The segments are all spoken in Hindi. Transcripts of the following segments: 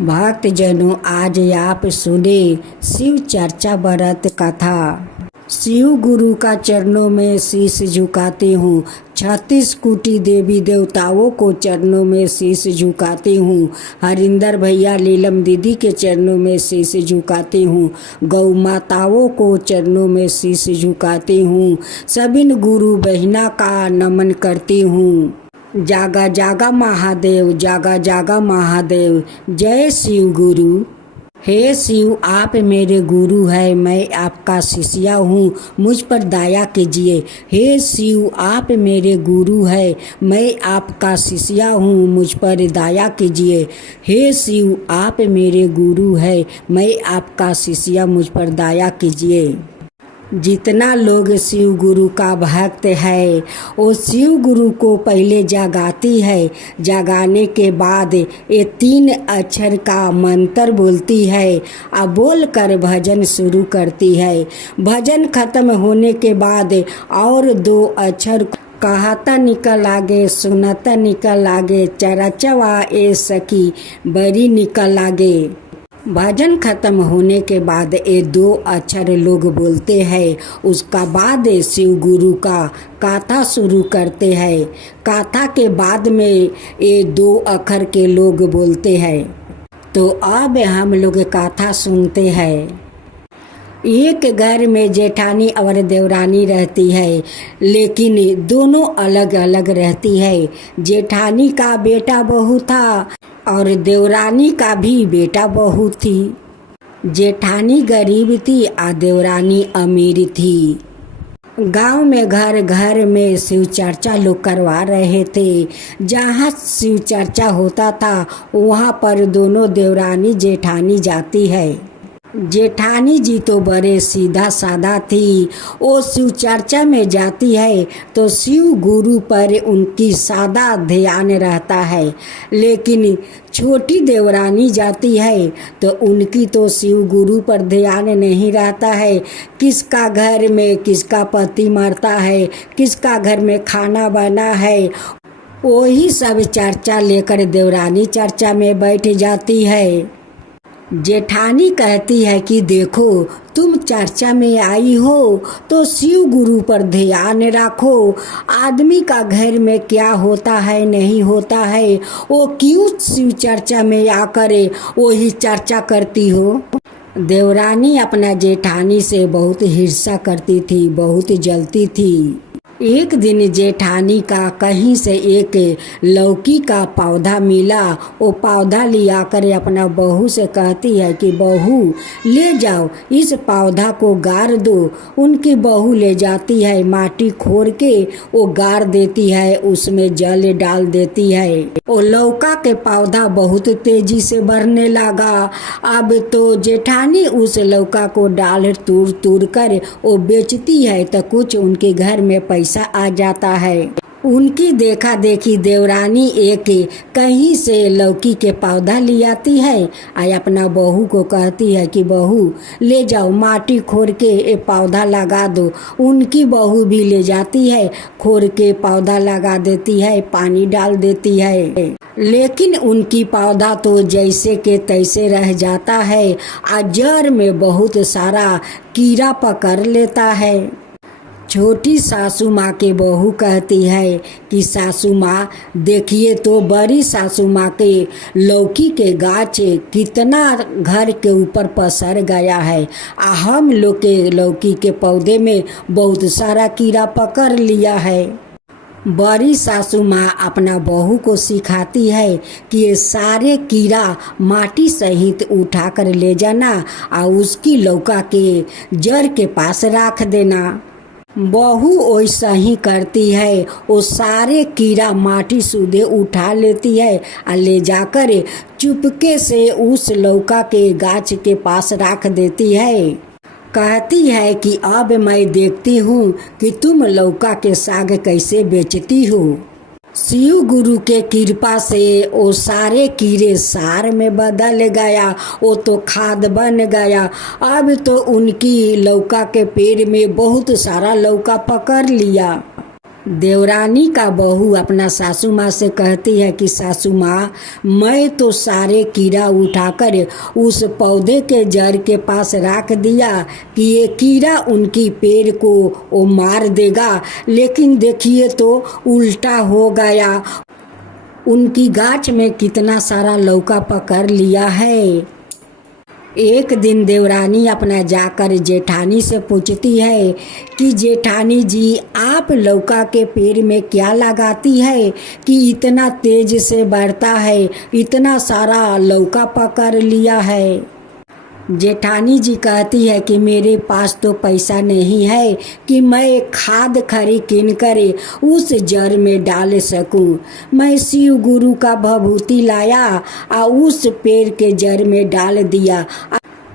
भक्तजनों, आज आप सुने शिव चर्चा व्रत कथा। शिव गुरु का चरणों में शीश झुकाती हूँ। 36 कोटि देवी देवताओं को चरणों में शीश झुकाती हूँ। हरिंदर भैया नीलम दीदी के चरणों में शीश झुकाती हूँ। गौ माताओं को चरणों में शीश झुकाती हूँ। सभी गुरु बहिना का नमन करती हूँ। जागा जागा महादेव, जागा जागा महादेव, जय शिव गुरु। हे शिव, आप मेरे गुरु है, मैं आपका शिष्या हूँ, मुझ पर दया कीजिए। हे शिव, आप मेरे गुरु है, मैं आपका शिष्या हूँ, मुझ पर दया कीजिए। हे शिव, आप मेरे गुरु है, मैं आपका शिष्या, मुझ पर दया कीजिए। जितना लोग शिव गुरु का भक्त है वो शिव गुरु को पहले जगाती है। जगाने के बाद ये 3 अक्षर का मंत्र बोलती है और बोलकर भजन शुरू करती है। भजन खत्म होने के बाद और 2 अक्षर कहता निकल आगे, सुनता निकल आगे, चरचवा ए सखी बड़ी निकल आगे। भजन खत्म होने के बाद ये 2 अक्षर लोग बोलते हैं। उसका बाद शिव गुरु का गाथा शुरू करते हैं। गाथा के बाद में ये 2 अक्षर के लोग बोलते हैं। तो अब हम लोग गाथा सुनते हैं। एक घर में जेठानी और देवरानी रहती है, लेकिन दोनों अलग अलग रहती है। जेठानी का बेटा बहू था और देवरानी का भी बेटा बहू थी। जेठानी गरीब थी और देवरानी अमीर थी। गांव में घर घर में शिव चर्चा लोग करवा रहे थे। जहाँ शिव चर्चा होता था वहाँ पर दोनों देवरानी जेठानी जाती है। जेठानी जी तो बड़े सीधा साधा थी। वो शिव चर्चा में जाती है तो शिव गुरु पर उनकी सादा ध्यान रहता है। लेकिन छोटी देवरानी जाती है तो उनकी तो शिव गुरु पर ध्यान नहीं रहता है। किसका घर में किसका पति मरता है, किसका घर में खाना बना है, वही सब चर्चा लेकर देवरानी चर्चा में बैठ जाती है। जेठानी कहती है कि देखो, तुम चर्चा में आई हो तो शिव गुरु पर ध्यान रखो। आदमी का घर में क्या होता है नहीं होता है, वो क्यों शिव चर्चा में आकर वही चर्चा करती हो। देवरानी अपना जेठानी से बहुत हिर्सा करती थी, बहुत जलती थी। एक दिन जेठानी का कहीं से एक लौकी का पौधा मिला। वो पौधा लिया कर अपना बहू से कहती है कि बहू ले जाओ, इस पौधा को गाड़ दो। उनकी बहू ले जाती है, माटी खोर के वो गाड़ देती है, उसमें जल डाल देती है। वो लौका के पौधा बहुत तेजी से बढ़ने लगा। अब तो जेठानी उस लौका को डाल तूर कर वो बेचती है तो कुछ उनके घर में पैसा आ जाता है। उनकी देखा देखी देवरानी एक कहीं से लौकी के पौधा ले आती है और अपना बहू को कहती है कि बहू ले जाओ, माटी खोर के ये पौधा लगा दो। उनकी बहू भी ले जाती है, खोर के पौधा लगा देती है, पानी डाल देती है। लेकिन उनकी पौधा तो जैसे के तैसे रह जाता है और जड़ में बहुत सारा कीड़ा पकड़ लेता है। छोटी सासू माँ के बहू कहती है कि सासू माँ देखिए तो बड़ी सासू माँ के लौकी के गाछ कितना घर के ऊपर पसर गया है। हम लोग के लौकी के पौधे में बहुत सारा कीड़ा पकड़ लिया है। बड़ी सासू माँ अपना बहू को सिखाती है कि ये सारे कीड़ा माटी सहित उठाकर ले जाना और उसकी लौका के जड़ के पास रख देना। बहू वैसा ही करती है। वो सारे कीड़ा माटी सूधे उठा लेती है और ले जाकर चुपके से उस लौका के गाछ के पास रख देती है। कहती है कि अब मैं देखती हूँ कि तुम लौका के साग कैसे बेचती हो। शिव गुरु के कृपा से वो सारे कीड़े सार में बदल गया, वो तो खाद बन गया। अब तो उनकी लौका के पेड़ में बहुत सारा लौका पकड़ लिया। देवरानी का बहू अपना सासू माँ से कहती है कि सासू माँ, मैं तो सारे कीड़ा उठाकर उस पौधे के जड़ के पास रख दिया कि ये कीड़ा उनकी पेड़ को वो मार देगा, लेकिन देखिए तो उल्टा हो गया। उनकी गाछ में कितना सारा लौका पकड़ लिया है। एक दिन देवरानी अपना जाकर जेठानी से पूछती है कि जेठानी जी, आप लौका के पेड़ में क्या लगाती है कि इतना तेज से बढ़ता है, इतना सारा लौका पकड़ लिया है। जेठानी जी कहती है कि मेरे पास तो पैसा नहीं है कि मैं खाद खरीद किन कर उस जड़ में डाल सकूं। मैं शिव गुरु का भभूति लाया और उस पेड़ के जड़ में डाल दिया।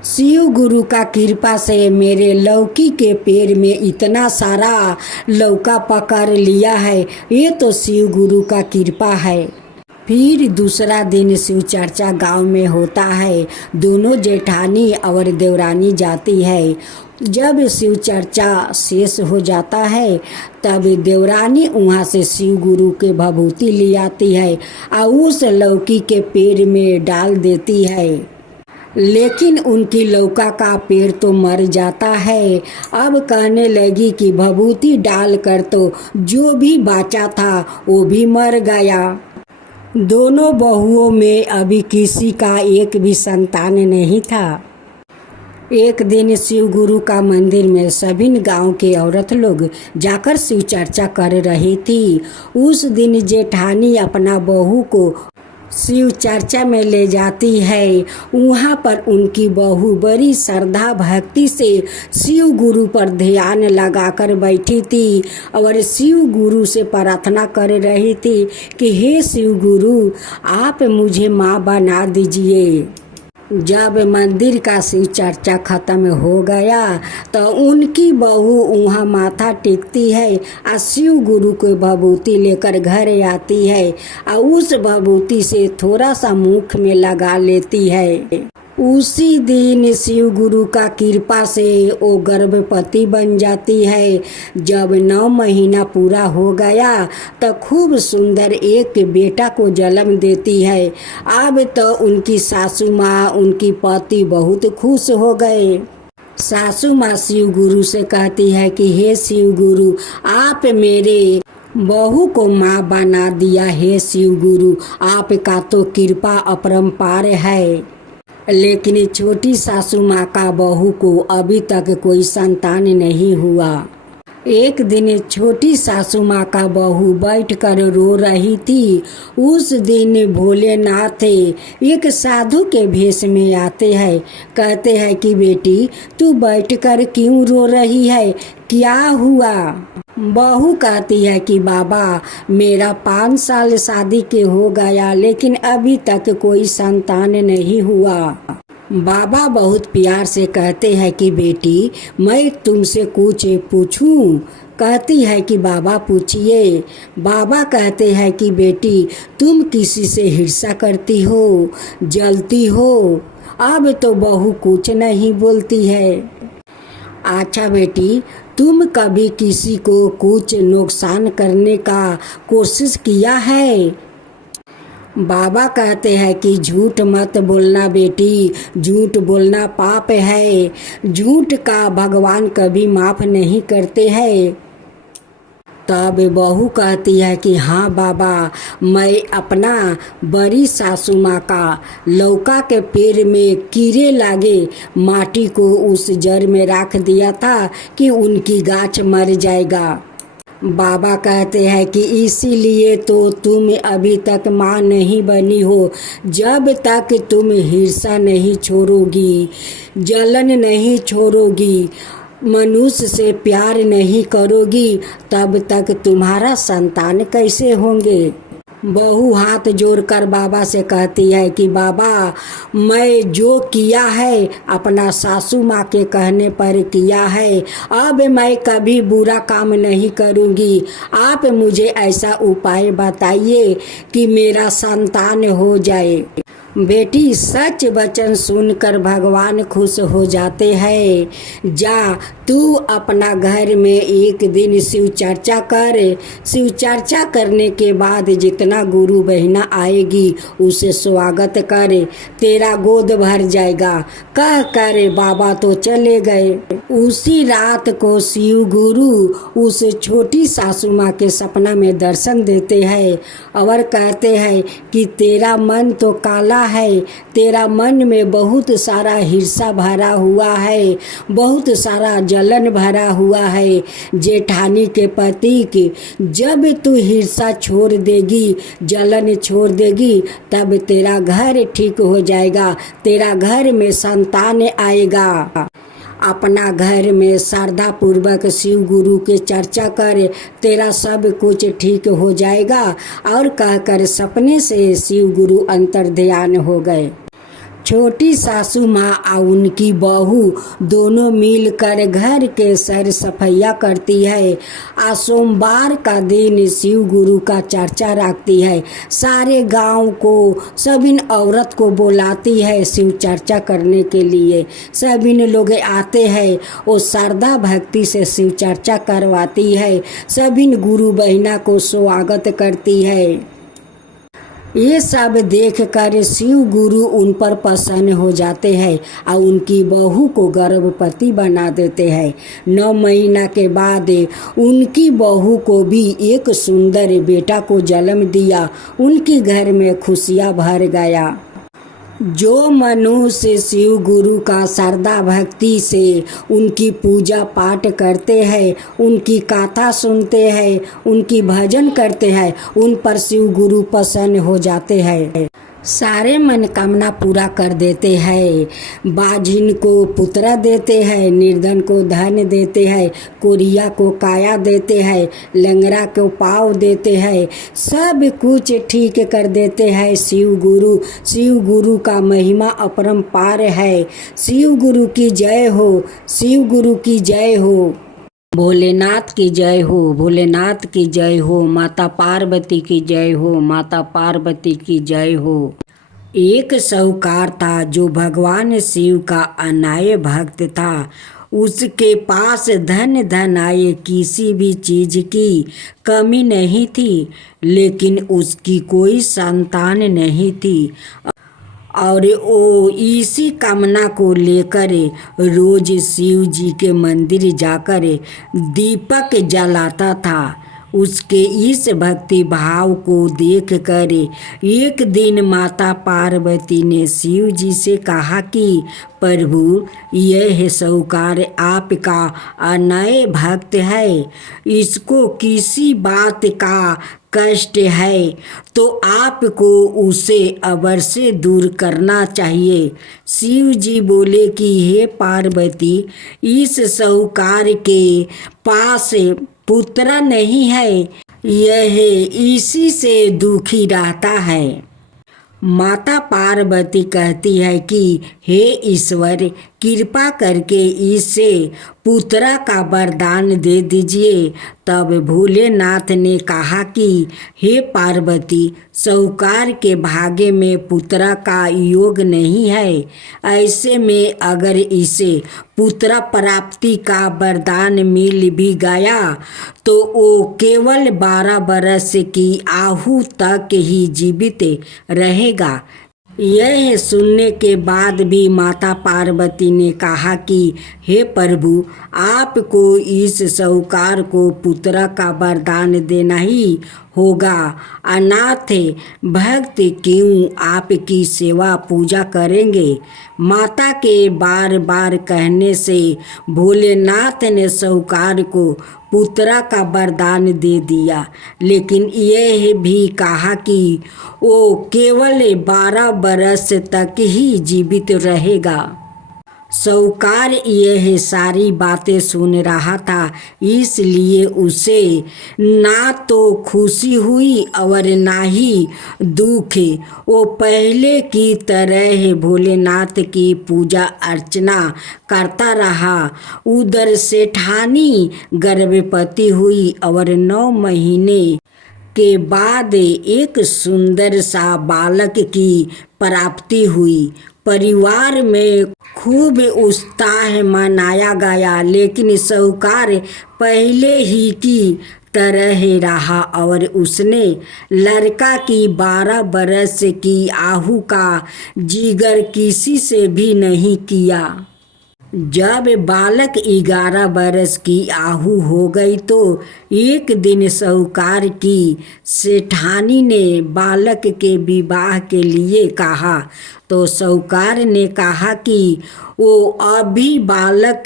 शिव गुरु का कृपा से मेरे लौकी के पेड़ में इतना सारा लौका पकड़ लिया है। ये तो शिव गुरु का कृपा है। फिर दूसरा दिन शिव चर्चा गांव में होता है। दोनों जेठानी और देवरानी जाती है। जब शिव चर्चा शेष हो जाता है तब देवरानी वहाँ से शिव गुरु के भभूति ले आती है और उस लौकी के पेड़ में डाल देती है, लेकिन उनकी लौका का पेड़ तो मर जाता है। अब कहने लगी कि भभूति डालकर तो जो भी बचा था वो भी मर गया। दोनों बहुओं में अभी किसी का एक भी संतान नहीं था। एक दिन शिव गुरु का मंदिर में सभी गांव के औरत लोग जाकर शिव चर्चा कर रही थी। उस दिन जेठानी अपना बहू को शिव चर्चा में ले जाती है। वहाँ पर उनकी बहू बड़ी श्रद्धा भक्ति से शिव गुरु पर ध्यान लगाकर बैठी थी और शिव गुरु से प्रार्थना कर रही थी कि हे शिव गुरु, आप मुझे माँ बना दीजिए। जब मंदिर का शिव चर्चा खत्म हो गया तो उनकी बहू वहाँ माथा टेकती है और शिव गुरु को भभूति लेकर घर आती है और उस भभूति से थोड़ा सा मुख में लगा लेती है। उसी दिन शिव गुरु का कृपा से वो गर्भवती बन जाती है। जब 9 महीना पूरा हो गया तो खूब सुंदर एक बेटा को जन्म देती है। अब तो उनकी सासू माँ, उनकी पति बहुत खुश हो गए। सासू माँ शिव गुरु से कहती है कि हे शिव गुरु, आप मेरे बहू को माँ बना दिया। हे शिव गुरु, आपका तो कृपा अपरंपार है। लेकिन छोटी सासू माँ का बहू को अभी तक कोई संतान नहीं हुआ। एक दिन छोटी सासू माँ का बहू बैठकर रो रही थी। उस दिन भोलेनाथ एक साधु के भेष में आते हैं। कहते हैं कि बेटी, तू बैठकर क्यों रो रही है, क्या हुआ? बहू कहती है कि बाबा, मेरा 5 साल शादी के हो गया लेकिन अभी तक कोई संतान नहीं हुआ। बाबा बहुत प्यार से कहते हैं कि बेटी, मैं तुमसे कुछ पूछूं? कहती है कि बाबा पूछिए। बाबा कहते हैं कि बेटी, तुम किसी से हिर्सा करती हो, जलती हो? अब तो बहू कुछ नहीं बोलती है। अच्छा बेटी, तुम कभी किसी को कुछ नुकसान करने का कोशिश किया है? बाबा कहते हैं कि झूठ मत बोलना बेटी, झूठ बोलना पाप है। झूठ का भगवान कभी माफ नहीं करते हैं। तब बहू कहती है कि हाँ बाबा, मैं अपना बड़ी सासू माँ का लौका के पेड़ में कीड़े लागे माटी को उस जड़ में रख दिया था कि उनकी गाछ मर जाएगा। बाबा कहते हैं कि इसीलिए तो तुम अभी तक माँ नहीं बनी हो। जब तक तुम हिर्सा नहीं छोड़ोगी, जलन नहीं छोड़ोगी, मनुष्य से प्यार नहीं करोगी, तब तक तुम्हारा संतान कैसे होंगे? बहू हाथ जोड़कर बाबा से कहती है कि बाबा, मैं जो किया है अपना सासू माँ के कहने पर किया है। अब मैं कभी बुरा काम नहीं करूँगी। आप मुझे ऐसा उपाय बताइए कि मेरा संतान हो जाए। बेटी, सच वचन सुनकर भगवान खुश हो जाते हैं। जा तू अपना घर में एक दिन शिव चर्चा कर। शिव चर्चा करने के बाद जितना गुरु बहिना आएगी उसे स्वागत कर, तेरा गोद भर जाएगा। कह कर बाबा तो चले गए। उसी रात को शिव गुरु उस छोटी सासू माँ के सपना में दर्शन देते हैं और कहते हैं कि तेरा मन तो काला है, तेरा मन में बहुत सारा हिर्सा भरा हुआ है, बहुत सारा जलन भरा हुआ है जेठानी के पति की। जब तू हिर्सा छोड़ देगी, जलन छोड़ देगी, तब तेरा घर ठीक हो जाएगा, तेरा घर में संतान आएगा। अपना घर में श्रद्धा पूर्वक शिव गुरु के चर्चा कर, तेरा सब कुछ ठीक हो जाएगा। और कहकर सपने से शिव गुरु अंतर्ध्यान हो गए। छोटी सासू माँ और उनकी बहू दोनों मिलकर घर के सर सफैया करती है। सोमवार का दिन शिव गुरु का चर्चा रखती है। सारे गांव को सभी औरत को बुलाती है शिव चर्चा करने के लिए। सभी लोग आते हैं, वो श्रद्धा भक्ति से शिव चर्चा करवाती है। सभी गुरु बहिना को स्वागत करती है। ये सब देखकर शिव गुरु उन पर प्रसन्न हो जाते हैं और उनकी बहू को गर्भवती बना देते हैं। 9 महीना के बाद उनकी बहू को भी एक सुंदर बेटा को जन्म दिया। उनके घर में खुशियाँ भर गया। जो मनुष्य शिव गुरु का श्रद्धा भक्ति से उनकी पूजा पाठ करते हैं, उनकी कथा सुनते हैं, उनकी भजन करते हैं, उन पर शिव गुरु प्रसन्न हो जाते हैं। सारे मनोकामना पूरा कर देते हैं। बाझिन को पुत्र देते हैं, निर्धन को धन देते हैं, कोरिया को काया देते हैं, लंगड़ा को पाँव देते हैं, सब कुछ ठीक कर देते हैं शिव गुरु। शिव गुरु का महिमा अपरंपार है। शिव गुरु की जय हो, शिव गुरु की जय हो। भोलेनाथ की जय हो, भोलेनाथ की जय हो, माता पार्वती की जय हो, माता पार्वती की जय हो। एक साहूकार था जो भगवान शिव का अनाय भक्त था। उसके पास धन आए, किसी भी चीज की कमी नहीं थी, लेकिन उसकी कोई संतान नहीं थी। और वो इसी कामना को लेकर रोज शिव जी के मंदिर जाकर दीपक जलाता था। उसके इस भक्ति भाव को देखकर एक दिन माता पार्वती ने शिव जी से कहा कि प्रभु, यह साहूकार आपका अनय भक्त है, इसको किसी बात का कष्ट है तो आपको उसे अवश्य दूर करना चाहिए। शिव जी बोले कि हे पार्वती, इस साहूकार के पास पुत्र नहीं है, यह इसी से दुखी रहता है। माता पार्वती कहती है कि हे ईश्वर, कृपा करके इसे पुत्र का वरदान दे दीजिए। तब भोलेनाथ ने कहा कि हे पार्वती, साहूकार के भाग्य में पुत्र का योग नहीं है। ऐसे में अगर इसे पुत्र प्राप्ति का वरदान मिल भी गया तो वो केवल 12 बरस की आयु तक ही जीवित रहेगा। यह सुनने के बाद भी माता पार्वती ने कहा कि हे प्रभु, आपको इस साहूकार को पुत्र का वरदान देना ही होगा। अनाथ भक्त क्यों आपकी सेवा पूजा करेंगे। माता के बार बार कहने से भोलेनाथ ने साहूकार को पुत्र का वरदान दे दिया, लेकिन यह भी कहा कि वो केवल 12 बरस तक ही जीवित रहेगा। साहूकार यह सारी बातें सुन रहा था, इसलिए उसे ना तो खुशी हुई और ना ही दुख। वो पहले की तरह भोलेनाथ की पूजा अर्चना करता रहा। उधर सेठानी गर्भवती हुई और 9 महीने के बाद एक सुंदर सा बालक की प्राप्ति हुई। परिवार में खूब उत्साह मनाया गया, लेकिन साहूकार पहले ही की तरह रहा और उसने लड़का की 12 बरस की आहू का जिक्र किसी से भी नहीं किया। जब बालक 11 बरस की आहू हो गई तो एक दिन साहूकार की सेठानी ने बालक के विवाह के लिए कहा। तो साहूकार ने कहा कि वो अभी बालक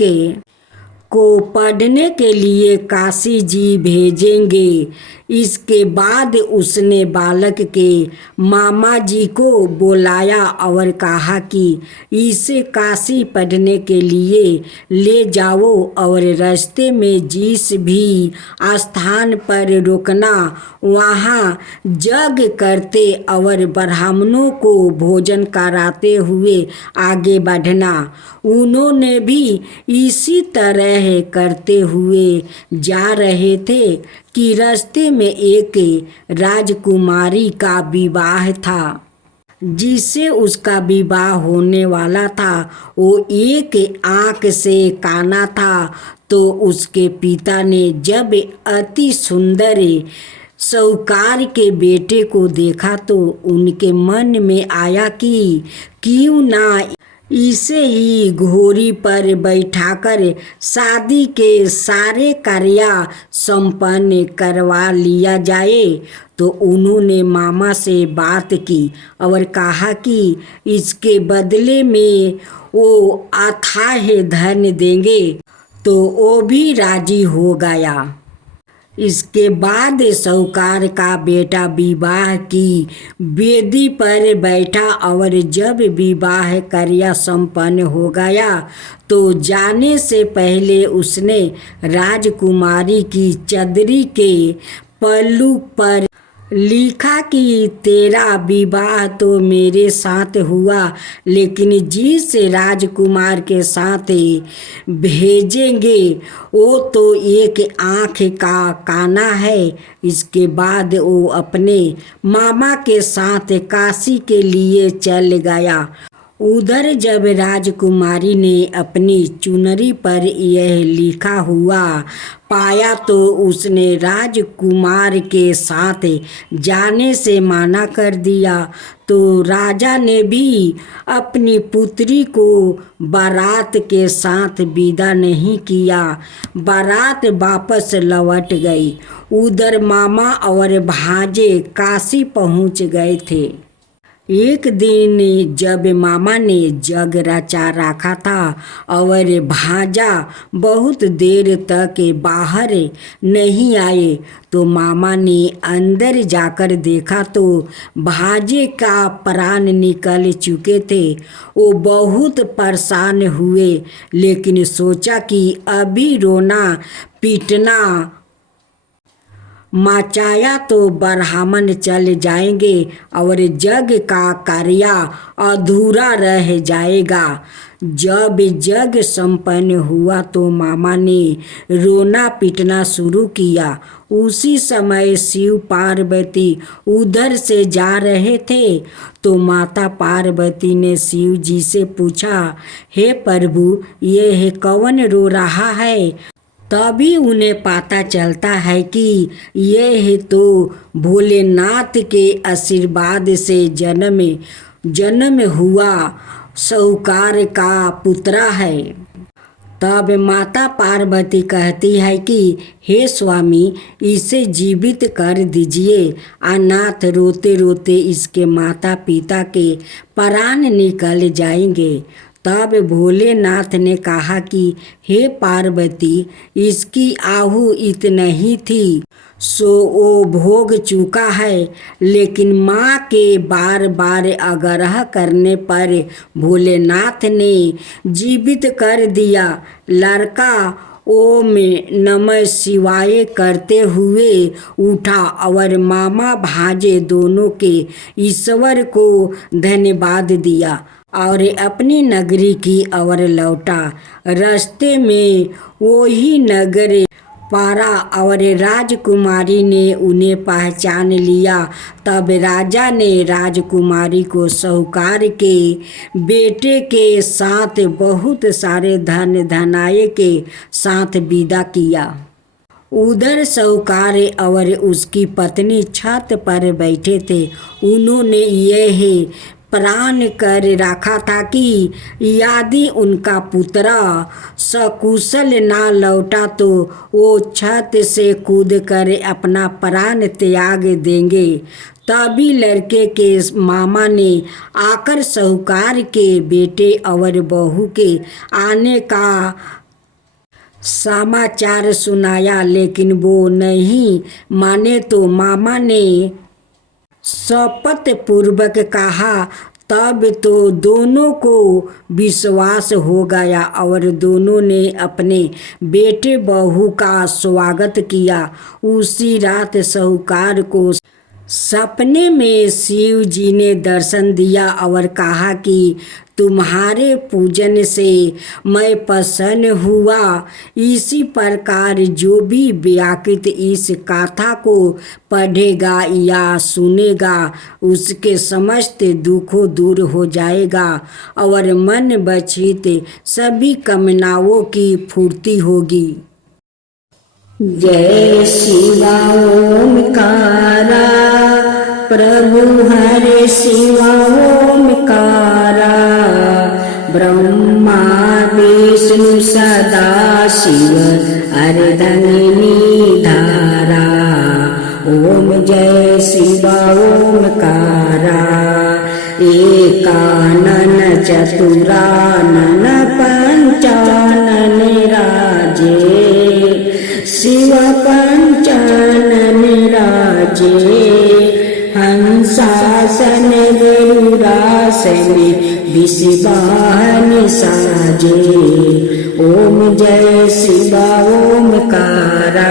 को पढ़ने के लिए काशी जी भेजेंगे। इसके बाद उसने बालक के मामा जी को बुलाया और कहा कि इसे काशी पढ़ने के लिए ले जाओ और रास्ते में जिस भी स्थान पर रुकना वहाँ यज्ञ करते और ब्राह्मणों को भोजन कराते हुए आगे बढ़ना। उन्होंने भी इसी तरह करते हुए जा रहे थे कि रास्ते में एक राजकुमारी का विवाह था। जिससे उसका विवाह होने वाला था वो एक आँख से काना था। तो उसके पिता ने जब अति सुंदर साहूकार के बेटे को देखा तो उनके मन में आया कि क्यों ना इसे ही घोड़ी पर बैठाकर शादी के सारे कार्य संपन्न करवा लिया जाए। तो उन्होंने मामा से बात की और कहा कि इसके बदले में वो अथाह धन देंगे। तो वो भी राजी हो गया। इसके बाद साहूकार का बेटा विवाह की वेदी पर बैठा और जब विवाह कार्य संपन्न हो गया तो जाने से पहले उसने राजकुमारी की चदरी के पल्लू पर लिखा कि तेरा विवाह तो मेरे साथ हुआ, लेकिन जिस राजकुमार के साथ भेजेंगे वो तो एक आँख का काना है। इसके बाद वो अपने मामा के साथ काशी के लिए चल गया। उधर जब राजकुमारी ने अपनी चुनरी पर यह लिखा हुआ पाया तो उसने राजकुमार के साथ जाने से मना कर दिया। तो राजा ने भी अपनी पुत्री को बारात के साथ विदा नहीं किया। बारात वापस लौट गई। उधर मामा और भांजे काशी पहुंच गए थे। एक दिन जब मामा ने जग रचा रखा था और भांजा बहुत देर तक बाहर नहीं आए तो मामा ने अंदर जाकर देखा तो भांजे का प्राण निकल चुके थे। वो बहुत परेशान हुए, लेकिन सोचा कि अभी रोना पीटना मचाया तो ब्राह्मण चल जाएंगे और यज्ञ का कार्य अधूरा रह जाएगा। जब यज्ञ संपन्न हुआ तो मामा ने रोना पीटना शुरू किया। उसी समय शिव पार्वती उधर से जा रहे थे तो माता पार्वती ने शिव जी से पूछा, हे प्रभु, यह कौन रो रहा है? तभी उन्हें पता चलता है कि यह तो भोलेनाथ के आशीर्वाद से जन्म हुआ साहूकार का पुत्र है। तब माता पार्वती कहती है कि हे स्वामी, इसे जीवित कर दीजिए। अनाथ रोते रोते इसके माता पिता के प्राण निकल जाएंगे। तब भोलेनाथ ने कहा कि हे पार्वती, इसकी आहू इतना ही थी सो वो भोग चुका है, लेकिन माँ के बार बार आग्रह करने पर भोलेनाथ ने जीवित कर दिया। लड़का ओम नमः शिवाय करते हुए उठा और मामा भांजे दोनों के ईश्वर को धन्यवाद दिया और अपनी नगरी की ओर लौटा। रास्ते में वही नगर पारा और राजकुमारी ने उन्हें पहचान लिया। तब राजा ने राजकुमारी को साहूकार के बेटे के साथ बहुत सारे धन धनाये के साथ विदा किया। उधर साहूकार और उसकी पत्नी छत पर बैठे थे। उन्होंने यह प्रण कर रखा था कि यदि उनका पुत्र सकुशल ना लौटा तो वो छत से कूदकर अपना प्राण त्याग देंगे। तभी लड़के के मामा ने आकर साहूकार के बेटे और बहू के आने का समाचार सुनाया, लेकिन वो नहीं माने तो मामा ने शपथ पूर्वक कहा। तब तो दोनों को विश्वास हो गया और दोनों ने अपने बेटे बहू का स्वागत किया। उसी रात साहूकार को सपने में शिव जी ने दर्शन दिया और कहा कि तुम्हारे पूजन से मैं प्रसन्न हुआ। इसी प्रकार जो भी व्याकृत इस कथा को पढ़ेगा या सुनेगा उसके समस्त दुखों दूर हो जाएगा और मन बचित सभी कामनाओं की पूर्ति होगी। जय शिवा ओमकारा प्रभु हरे शिवा ओमकारा ब्रह्मा विष्णु सदा शिव अर्धंगिनी धारा। ओम जय शिवा ओमकारा एकानन चतुरानन पंचानन राजे शिव पंचानन राजे हंसासन गरुड़ासन विषवाहन साजे। ओम जय शिवा ओमकारा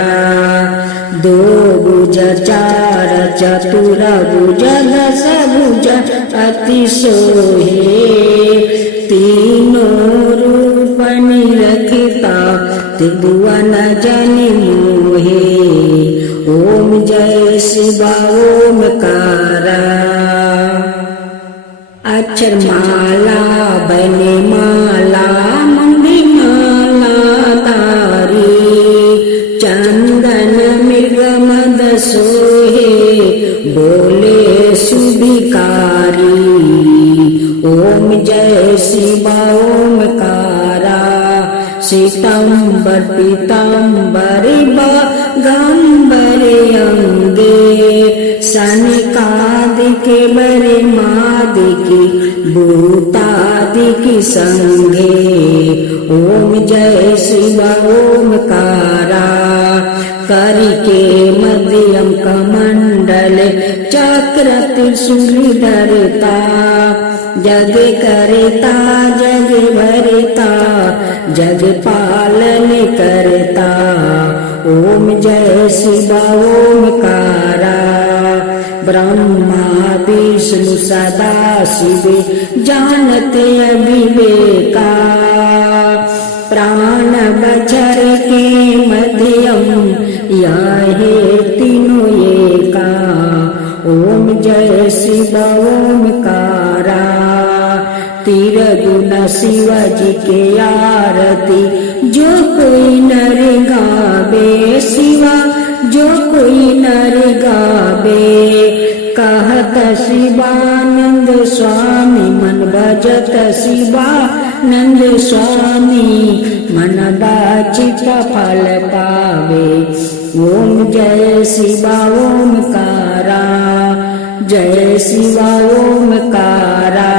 दो भुज चार चतुर भुज दस भुज अति सोहे तीनों रूप निरखता त्रिभुवन जनि मोहे। ओम जय शिवा ओमकारा अक्षर माला बने माला मंदी माला तारी चंदन मृग मद सोहे बोले सुभिकारी। ओम जय शिवा ओमकारा श्वेतांबर पीतांबर बागंबर अंगे सनकादिके बरे मादिकी भूतादिकी संगे। ओम जय शिवा ओमकारा करिके मध्यम कमंडल चक्र त्रिशूल धरता जग करता जग भरता जग पालन करता। ओम जय शिवा ओमकारा ब्रह्मा विष्णु सदा शिव जानते अविवेका प्राण बचर के मध्यम यह तीनों एका। ओम जय शिवा ओमकारा तिरगुण शिव जी के आरती जो कोई नर गावे शिवा जो कोई नर गावे। कहत शिवानंद स्वामी मन भजत शिवानंद स्वामी मन बाचित फल पावे। ओम जय शिवा ओमकारा जय शिवा ओमकारा।